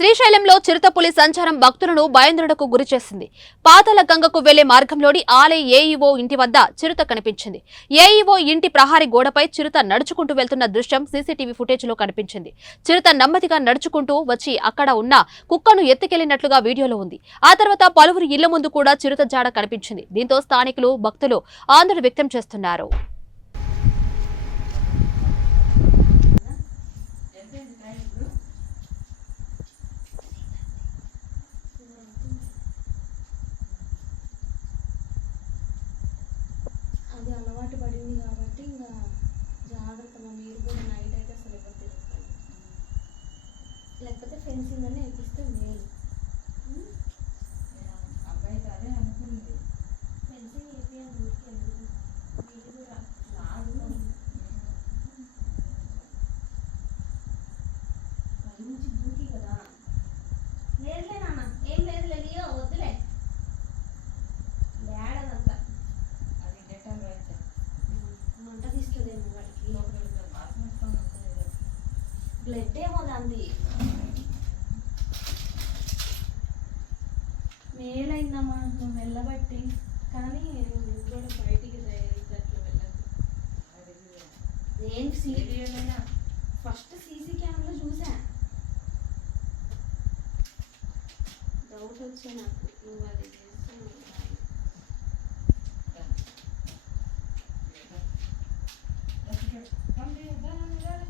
శ్రీశైలంలో చిరుతపులి సంచారం భక్తులను భయాందోళనకు గురిచేసింది. పాతాళ గంగకు వెళ్లే మార్గంలోని ఆలయ ఏఈఓ ఇంటి వద్ద చిరుత కనిపించింది. ఏఈఓ ఇంటి ప్రహారీ గోడపై చిరుత నడుచుకుంటూ వెళ్తున్న దృశ్యం సీసీటీవీ ఫుటేజ్లో కనిపించింది. చిరుత నెమ్మదిగా నడుచుకుంటూ వచ్చి అక్కడ ఉన్న కుక్కను ఎత్తుకెళ్లినట్లుగా వీడియోలో ఉంది. ఆ తర్వాత పలువురు ఇళ్ల ముందు కూడా చిరుత జాడ కనిపించింది. దీంతో స్థానికులు, భక్తులు ఆందోళన వ్యక్తం చేస్తున్నారు. అది అలవాటు పడింది కాబట్టి ఇంకా జాగ్రత్తగా మీరు కూడా నైట్ అయితే అసలు ఎవరు తిరగకండి. లేకపోతే ఫెన్సింగ్ అనే వేపిస్తే మేలు. అబ్బాయి అదే అనుకుంది. ఫెన్సింగ్ వేపియాలి ఊరికే వీటి కూడా రాదు. పై నుంచి దూకి కదా. లేదులే నాన్న, ఏం లేదులే, లియో వద్దులే, లేడదంతా అది డెటాల్ వేస్తే మంట తీస్తుందేమో వాడికి. వాసన వస్తాను అనుకునేది. బ్లడ్ ఏమో దాంది. మేలైందమ్మా నువ్వు వెళ్ళబట్టి, కానీ నువ్వు కూడా బయటికి అట్లా వెళ్ళదు. నేను సీరియల్గా ఫస్ట్ సీసీ కెమెరా చూసా, డౌట్ వచ్చే నాకు నువ్వు అది చేస్తున్నావు. బంగారు